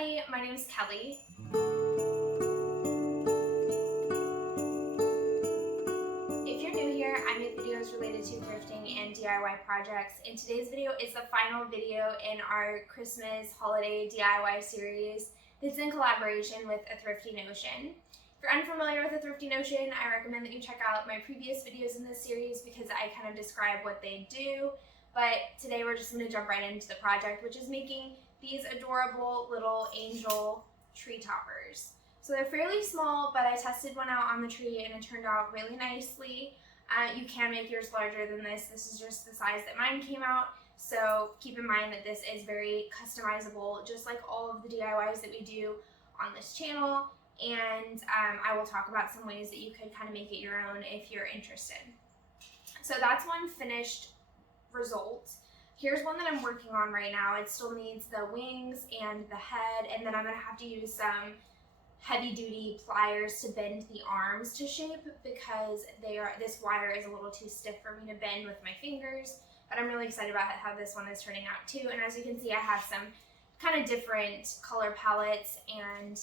everybody, my name is Kelly. If you're new here, I make videos related to thrifting and DIY projects, and today's video is the final video in our Christmas holiday DIY series that's in collaboration with A Thrifty Notion. If you're unfamiliar with A Thrifty Notion, I recommend that you check out my previous videos in this series because I kind of describe what they do, but today we're just going to jump right into the project, which is making these adorable little angel tree toppers. So they're fairly small, but I tested one out on the tree and it turned out really nicely. You can make yours larger than this. This is just the size that mine came out. So keep in mind that this is very customizable, just like all of the DIYs that we do on this channel. And I will talk about some ways that you could kind of make it your own if you're interested. So that's one finished result. Here's one that I'm working on right now. It still needs the wings and the head, and then I'm gonna have to use some heavy duty pliers to bend the arms to shape because this wire is a little too stiff for me to bend with my fingers. But I'm really excited about how this one is turning out too. And as you can see, I have some kind of different color palettes and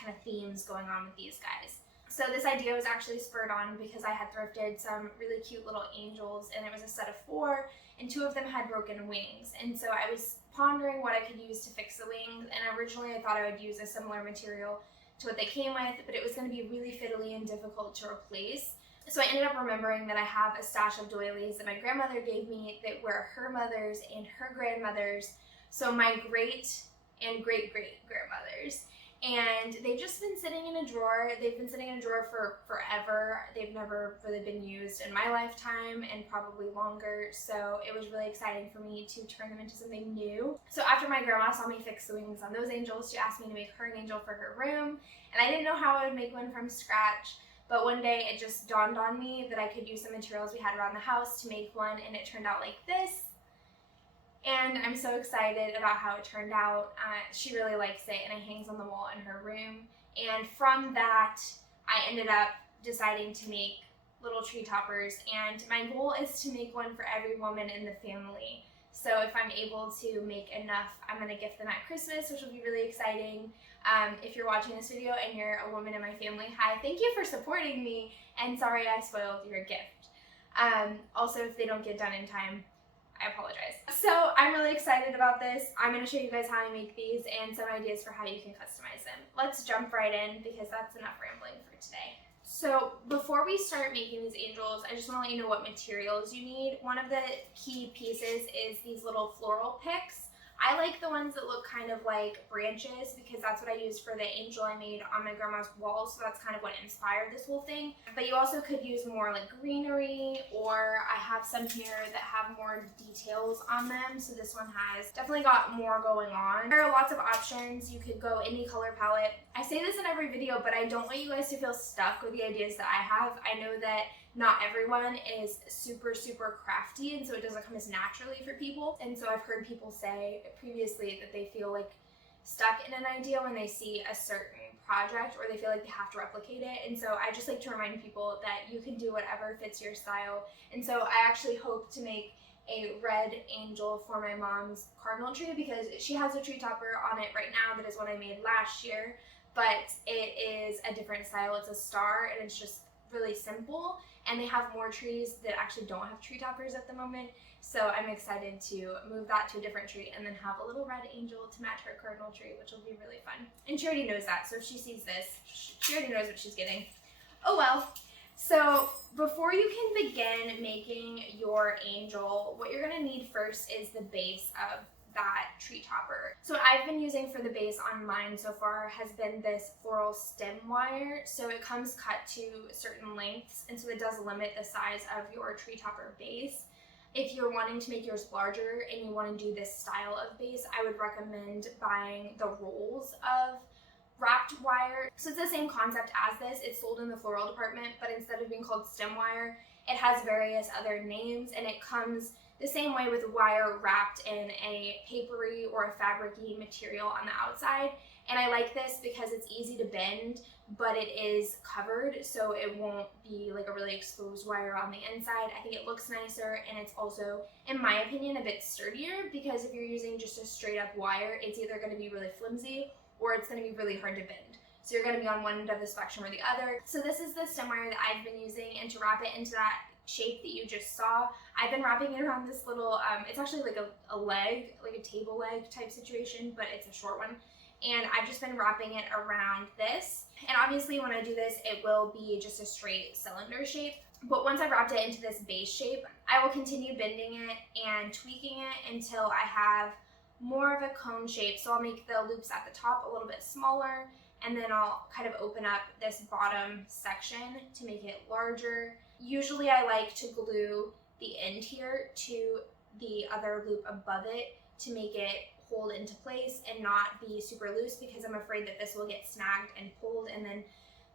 kind of themes going on with these guys. So this idea was actually spurred on because I had thrifted some really cute little angels, and it was a set of 4, and 2 of them had broken wings. And so I was pondering what I could use to fix the wings, and originally I thought I would use a similar material to what they came with, but it was going to be really fiddly and difficult to replace. So I ended up remembering that I have a stash of doilies that my grandmother gave me that were her mother's and her grandmother's, so my great and great great grandmother's. And they've just been sitting in a drawer. They've been sitting in a drawer for forever. They've never really been used in my lifetime and probably longer. So it was really exciting for me to turn them into something new. So after my grandma saw me fix the wings on those angels, she asked me to make her an angel for her room. And I didn't know how I would make one from scratch. But one day it just dawned on me that I could use some materials we had around the house to make one, and it turned out like this. And I'm so excited about how it turned out. She really likes it, and it hangs on the wall in her room. And from that, I ended up deciding to make little tree toppers, and my goal is to make one for every woman in the family. So if I'm able to make enough, I'm going to gift them at Christmas, which will be really exciting. If you're watching this video and you're a woman in my family, hi, thank you for supporting me, and sorry I spoiled your gift. Also, if they don't get done in time, I apologize. So I'm really excited about this. I'm going to show you guys how I make these and some ideas for how you can customize them. Let's jump right in because that's enough rambling for today. So before we start making these angels, I just want to let you know what materials you need. One of the key pieces is these little floral picks. I like the ones that look kind of like branches because that's what I used for the angel I made on my grandma's wall, so that's kind of what inspired this whole thing. But you also could use more like greenery, or I have some here that have more details on them, so this one has definitely got more going on. There are lots of options. You could go any color palette. I say this in every video, but I don't want you guys to feel stuck with the ideas that I have. I know that not everyone is super crafty, and so it doesn't come as naturally for people. And so I've heard people say previously that they feel like stuck in an idea when they see a certain project, or they feel like they have to replicate it. And so I just like to remind people that you can do whatever fits your style. And so I actually hope to make a red angel for my mom's cardinal tree because she has a tree topper on it right now that is one I made last year, but it is a different style. It's a star, and it's just really simple. And they have more trees that actually don't have tree toppers at the moment. So I'm excited to move that to a different tree and then have a little red angel to match her cardinal tree, which will be really fun. And she already knows that, so if she sees this, she already knows what she's getting. Oh well. So before you can begin making your angel, what you're gonna need first is the base of that tree topper. So what I've been using for the base on mine so far has been this floral stem wire. So it comes cut to certain lengths, and so it does limit the size of your tree topper base. If you're wanting to make yours larger and you want to do this style of base, I would recommend buying the rolls of wrapped wire. So it's the same concept as this. It's sold in the floral department, but instead of being called stem wire, it has various other names, and it comes the same way with wire wrapped in a papery or a fabric-y material on the outside. And I like this because it's easy to bend, but it is covered, so it won't be like a really exposed wire on the inside. I think it looks nicer, and it's also, in my opinion, a bit sturdier, because if you're using just a straight up wire, it's either going to be really flimsy or it's going to be really hard to bend. So you're going to be on one end of the spectrum or the other. So this is the stem wire that I've been using, and to wrap it into that shape that you just saw, I've been wrapping it around this little, it's actually like a leg, like a table leg type situation, but it's a short one. And I've just been wrapping it around this. And obviously when I do this, it will be just a straight cylinder shape. But once I've wrapped it into this base shape, I will continue bending it and tweaking it until I have more of a cone shape. So I'll make the loops at the top a little bit smaller, and then I'll kind of open up this bottom section to make it larger. Usually I like to glue the end here to the other loop above it to make it hold into place and not be super loose, because I'm afraid that this will get snagged and pulled and then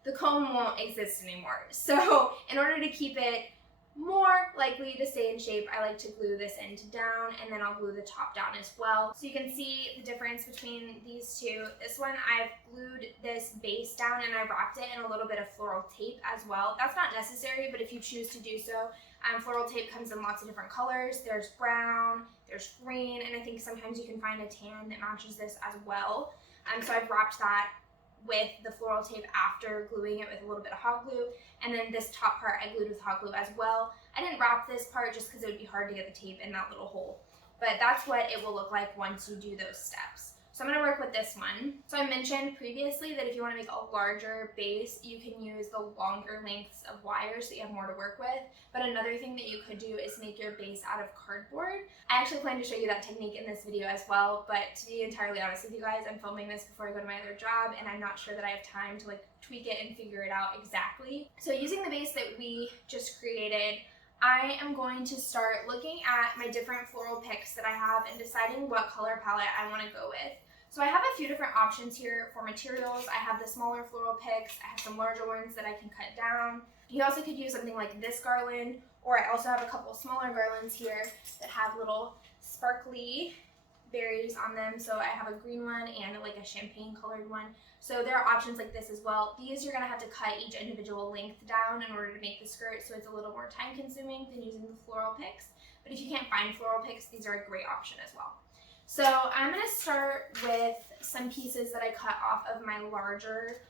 the cone won't exist anymore. So in order to keep it more likely to stay in shape, I like to glue this end down, and then I'll glue the top down as well. So you can see the difference between these two. This one, I've glued this base down and I wrapped it in a little bit of floral tape as well. That's not necessary, but if you choose to do so, floral tape comes in lots of different colors. There's brown, there's green, and I think sometimes you can find a tan that matches this as well. So I've wrapped that with the floral tape after gluing it with a little bit of hot glue, and then this top part I glued with hot glue as well. I didn't wrap this part just because it would be hard to get the tape in that little hole, but that's what it will look like once you do those steps. So I'm going to work with this one. So I mentioned previously that if you want to make a larger base, you can use the longer lengths of wire so you have more to work with. But another thing that you could do is make your base out of cardboard. I actually plan to show you that technique in this video as well, but to be entirely honest with you guys, I'm filming this before I go to my other job, and I'm not sure that I have time to like tweak it and figure it out exactly. So using the base that we just created, I am going to start looking at my different floral picks that I have and deciding what color palette I want to go with. So I have a few different options here for materials. I have the smaller floral picks, I have some larger ones that I can cut down. You also could use something like this garland, or I also have a couple smaller garlands here that have little sparkly berries on them. So I have a green one and like a champagne colored one. So there are options like this as well. These you're gonna have to cut each individual length down in order to make the skirt, so it's a little more time consuming than using the floral picks. But if you can't find floral picks, these are a great option as well. So I'm gonna start with some pieces that I cut off of my larger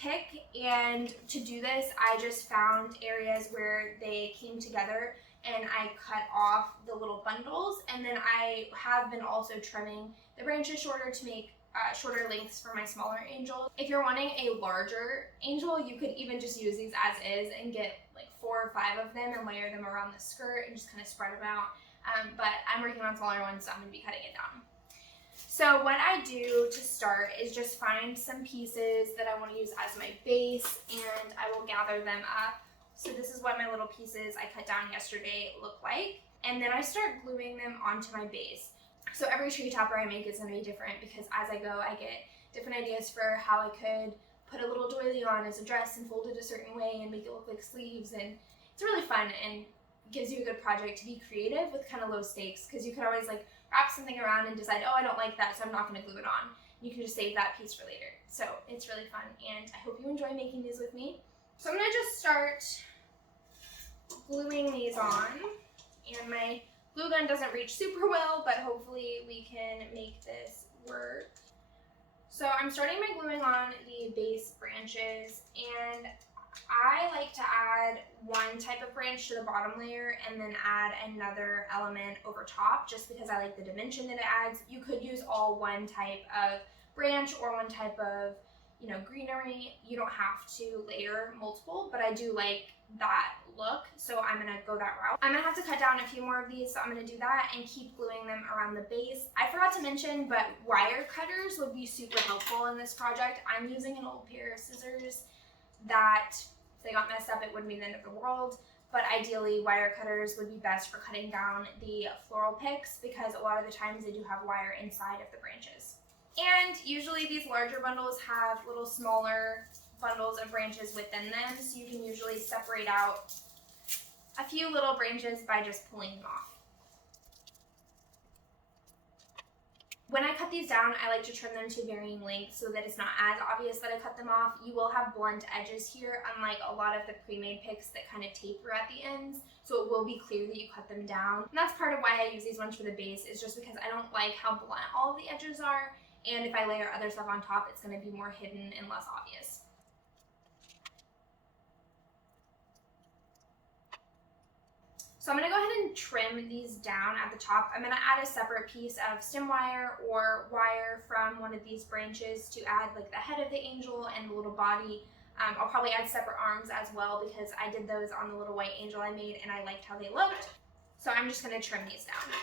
pick, and to do this, I just found areas where they came together and I cut off the little bundles, and then I have been also trimming the branches shorter to make shorter lengths for my smaller angels. If you're wanting a larger angel, you could even just use these as is and get like 4 or 5 of them and layer them around the skirt and just kind of spread them out. But I'm working on smaller ones, so I'm going to be cutting it down. So what I do to start is just find some pieces that I want to use as my base, and I will gather them up. So this is what my little pieces I cut down yesterday look like. And then I start gluing them onto my base. So every tree topper I make is going to be different, because as I go, I get different ideas for how I could put a little doily on as a dress and fold it a certain way and make it look like sleeves. And it's really fun and gives you a good project to be creative with kind of low stakes, because you could always like wrap something around and decide, oh, I don't like that, so I'm not going to glue it on. You can just save that piece for later. So it's really fun, and I hope you enjoy making these with me. So I'm going to just start gluing these on, and my glue gun doesn't reach super well, but hopefully we can make this work. So I'm starting by gluing on the base branches, and I like to add one type of branch to the bottom layer and then add another element over top, just because I like the dimension that it adds. You could use all one type of branch or one type of, greenery. You don't have to layer multiple, but I do like that look, so I'm gonna go that route. I'm gonna have to cut down a few more of these, so I'm gonna do that and keep gluing them around the base. I forgot to mention, but wire cutters would be super helpful in this project. I'm using an old pair of scissors that, if they got messed up, it wouldn't be the end of the world, but ideally wire cutters would be best for cutting down the floral picks, because a lot of the times they do have wire inside of the branches. And usually these larger bundles have little smaller bundles of branches within them, so you can usually separate out a few little branches by just pulling them off. When I cut these down, I like to trim them to varying lengths so that it's not as obvious that I cut them off. You will have blunt edges here, unlike a lot of the pre-made picks that kind of taper at the ends, so it will be clear that you cut them down. And that's part of why I use these ones for the base, is just because I don't like how blunt all of the edges are, and if I layer other stuff on top, it's going to be more hidden and less obvious. So I'm going to go ahead and trim these down at the top. I'm going to add a separate piece of stem wire or wire from one of these branches to add like the head of the angel and the little body. I'll probably add separate arms as well because I did those on the little white angel I made and I liked how they looked. So I'm just going to trim these down.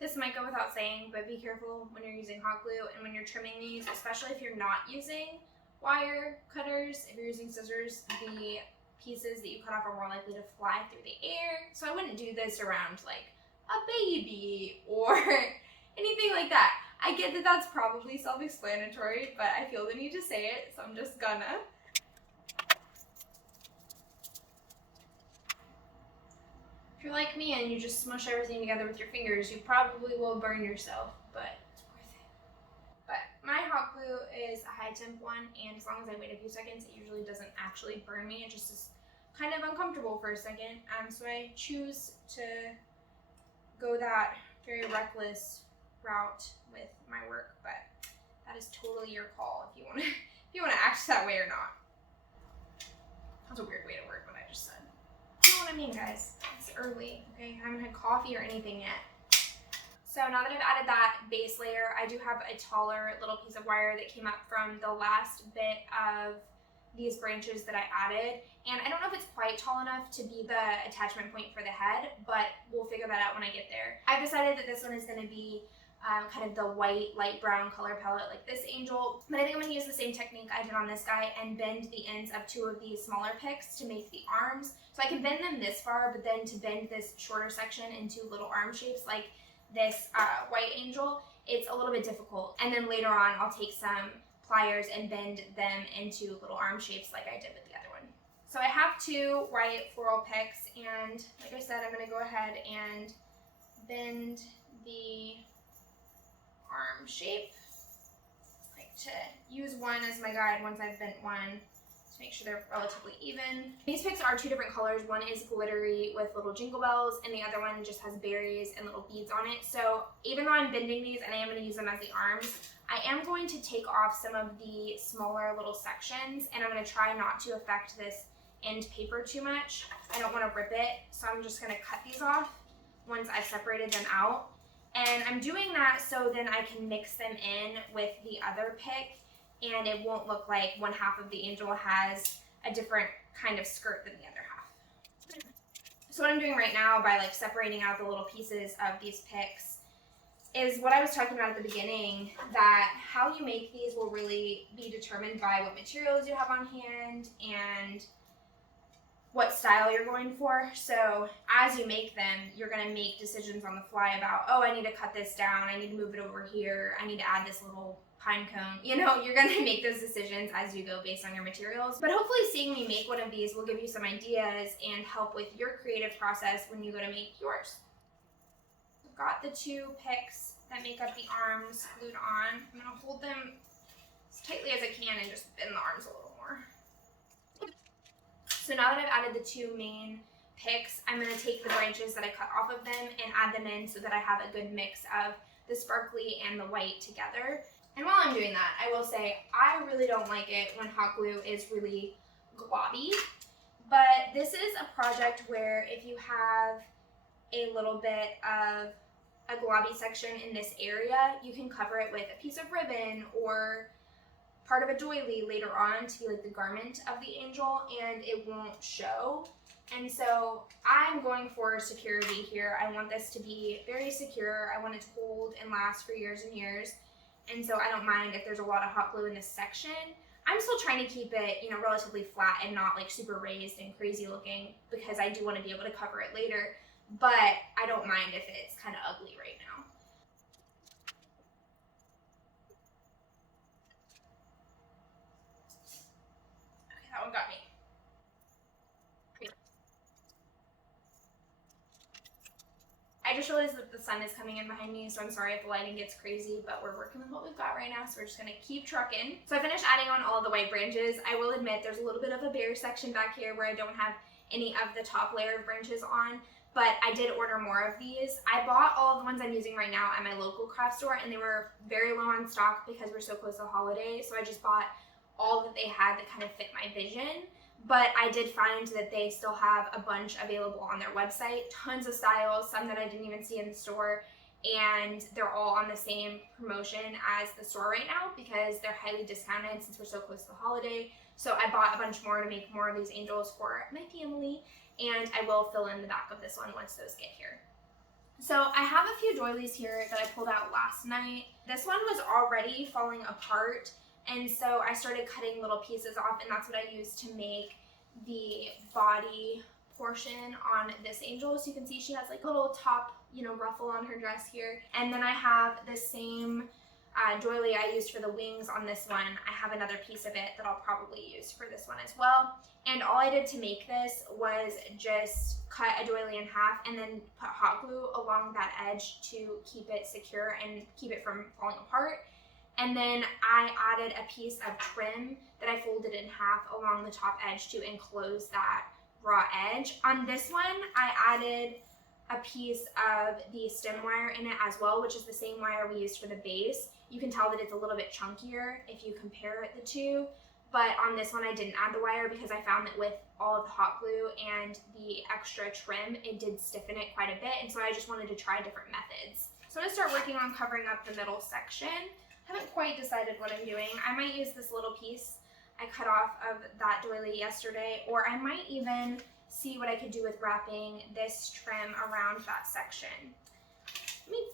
This might go without saying, but be careful when you're using hot glue and when you're trimming these, especially if you're not using wire cutters. If you're using scissors, the pieces that you cut off are more likely to fly through the air. So I wouldn't do this around like a baby or anything like that. I get that that's probably self-explanatory, but I feel the need to say it, so I'm just gonna. If you're like me and you just smush everything together with your fingers, you probably will burn yourself, but it's worth it. But my hot glue is a high temp one, and as long as I wait a few seconds, it usually doesn't actually burn me. It just is kind of uncomfortable for a second. So I choose to go that very reckless route with my work, but that is totally your call if you want to act that way or not. That's a weird way to word what I just said. You know what I mean, guys? It's early, okay? I haven't had coffee or anything yet. So now that I've added that base layer, I do have a taller little piece of wire that came up from the last bit of these branches that I added. And I don't know if it's quite tall enough to be the attachment point for the head, but we'll figure that out when I get there. I've decided that this one is going to be kind of the white, light brown color palette like this angel. But I think I'm going to use the same technique I did on this guy and bend the ends of two of these smaller picks to make the arms. So I can bend them this far, but then to bend this shorter section into little arm shapes like this white angel, it's a little bit difficult. And then later on, I'll take some pliers and bend them into little arm shapes like I did with the other one. So I have two white floral picks, and like I said, I'm going to go ahead and bend the arm shape. I like to use one as my guide once I've bent one to make sure they're relatively even. These picks are two different colors. One is glittery with little jingle bells, and the other one just has berries and little beads on it. So even though I'm bending these and I am going to use them as the arms, I am going to take off some of the smaller little sections, and I'm going to try not to affect this end paper too much. I don't want to rip it, so I'm just going to cut these off once I've separated them out. And I'm doing that so then I can mix them in with the other pick, and it won't look like one half of the angel has a different kind of skirt than the other half. So what I'm doing right now by like separating out the little pieces of these picks is what I was talking about at the beginning, that how you make these will really be determined by what materials you have on hand and what style you're going for. So as you make them, you're going to make decisions on the fly about, oh, I need to cut this down, I need to move it over here, I need to add this little pine cone. You know, you're going to make those decisions as you go based on your materials. But hopefully seeing me make one of these will give you some ideas and help with your creative process when you go to make yours. I've got the two picks that make up the arms glued on. I'm going to hold them as tightly as I can and just bend the arms a little more. So now that I've added the two main picks, I'm going to take the branches that I cut off of them and add them in so that I have a good mix of the sparkly and the white together. And while I'm doing that, I will say I really don't like it when hot glue is really globby, but this is a project where if you have a little bit of a globby section in this area, you can cover it with a piece of ribbon or part of a doily later on to be like the garment of the angel, and it won't show. And so I'm going for security here. I want this to be very secure. I want it to hold and last for years and years. And so I don't mind if there's a lot of hot glue in this section. I'm still trying to keep it, you know, relatively flat and not like super raised and crazy looking because I do want to be able to cover it later. But I don't mind if it's kind of ugly right now. Okay, that one got me. I just realized that the sun is coming in behind me, so I'm sorry if the lighting gets crazy, but we're working with what we've got right now, so we're just gonna keep trucking. So I finished adding on all of the white branches. I will admit there's a little bit of a bare section back here where I don't have any of the top layer of branches on, but I did order more of these. I bought all of the ones I'm using right now at my local craft store, and they were very low on stock because we're so close to holiday, so I just bought all that they had that kind of fit my vision. But I did find that they still have a bunch available on their website, tons of styles, some that I didn't even see in the store, and they're all on the same promotion as the store right now because they're highly discounted since we're so close to the holiday. So I bought a bunch more to make more of these angels for my family, and I will fill in the back of this one once those get here. So I have a few doilies here that I pulled out last night. This one was already falling apart, and so I started cutting little pieces off, and that's what I used to make the body portion on this angel. So you can see she has like a little top, ruffle on her dress here. And then I have the same doily I used for the wings on this one. I have another piece of it that I'll probably use for this one as well. And all I did to make this was just cut a doily in half and then put hot glue along that edge to keep it secure and keep it from falling apart. And then I added a piece of trim that I folded in half along the top edge to enclose that raw edge. On this one, I added a piece of the stem wire in it as well, which is the same wire we used for the base. You can tell that it's a little bit chunkier if you compare the two, but on this one I didn't add the wire because I found that with all of the hot glue and the extra trim, it did stiffen it quite a bit, and so I just wanted to try different methods. So I'm gonna start working on covering up the middle section. Haven't quite decided what I'm doing. I might use this little piece I cut off of that doily yesterday, or I might even see what I could do with wrapping this trim around that section.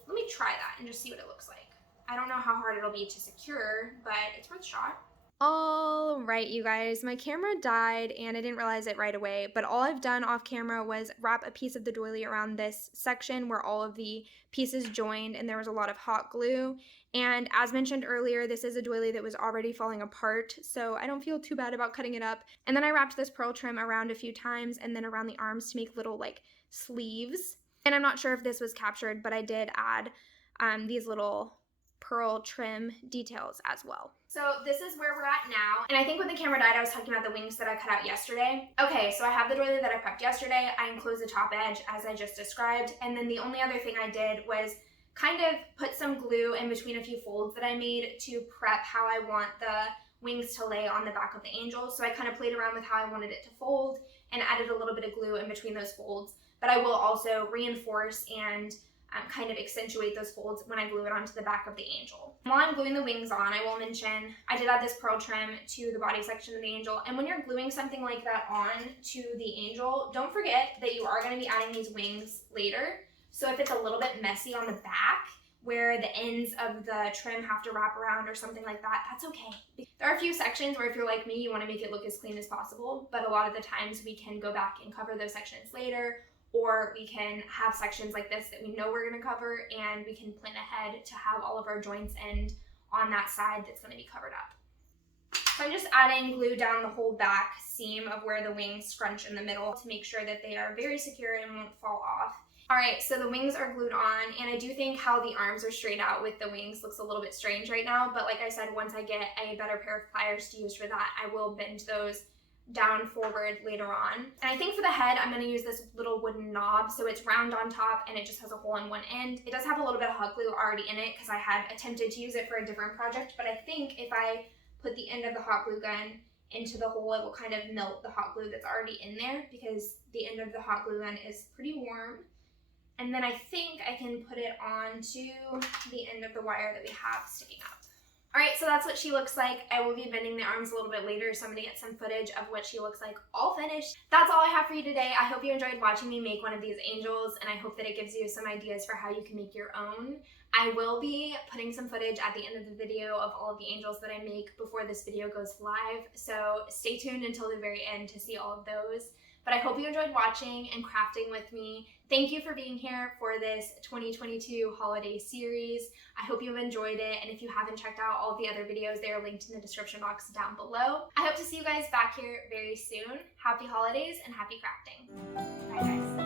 Let me try that and just see what it looks like. I don't know how hard it'll be to secure, but it's worth a shot. All right, you guys, my camera died and I didn't realize it right away, but all I've done off camera was wrap a piece of the doily around this section where all of the pieces joined and there was a lot of hot glue. And as mentioned earlier, this is a doily that was already falling apart, so I don't feel too bad about cutting it up. And then I wrapped this pearl trim around a few times and then around the arms to make little like sleeves. And I'm not sure if this was captured, but I did add these little pearl trim details as well. So this is where we're at now. And I think when the camera died, I was talking about the wings that I cut out yesterday. Okay, so I have the doily that I prepped yesterday. I enclosed the top edge as I just described. And then the only other thing I did was kind of put some glue in between a few folds that I made to prep how I want the wings to lay on the back of the angel. So I kind of played around with how I wanted it to fold and added a little bit of glue in between those folds. But I will also reinforce and kind of accentuate those folds when I glue it onto the back of the angel. While I'm gluing the wings on, I will mention I did add this pearl trim to the body section of the angel, and when you're gluing something like that on to the angel, don't forget that you are going to be adding these wings later. So if it's a little bit messy on the back where the ends of the trim have to wrap around or something like that, that's okay. There are a few sections where if you're like me, you want to make it look as clean as possible, but a lot of the times we can go back and cover those sections later, or we can have sections like this that we know we're going to cover and we can plan ahead to have all of our joints end on that side that's going to be covered up. So I'm just adding glue down the whole back seam of where the wings scrunch in the middle to make sure that they are very secure and won't fall off. Alright, so the wings are glued on, and I do think how the arms are straight out with the wings looks a little bit strange right now, but like I said, once I get a better pair of pliers to use for that, I will bend those down forward later on. And I think for the head, I'm going to use this little wooden knob, so it's round on top and it just has a hole in one end. It does have a little bit of hot glue already in it because I had attempted to use it for a different project, but I think if I put the end of the hot glue gun into the hole, it will kind of melt the hot glue that's already in there because the end of the hot glue gun is pretty warm. And then I think I can put it onto the end of the wire that we have sticking up. Alright, so that's what she looks like. I will be bending the arms a little bit later, so I'm going to get some footage of what she looks like all finished. That's all I have for you today. I hope you enjoyed watching me make one of these angels, and I hope that it gives you some ideas for how you can make your own. I will be putting some footage at the end of the video of all of the angels that I make before this video goes live, so stay tuned until the very end to see all of those. But I hope you enjoyed watching and crafting with me. Thank you for being here for this 2022 holiday series. I hope you've enjoyed it, and if you haven't checked out all of the other videos, they are linked in the description box down below. I hope to see you guys back here very soon. Happy holidays and happy crafting. Bye guys.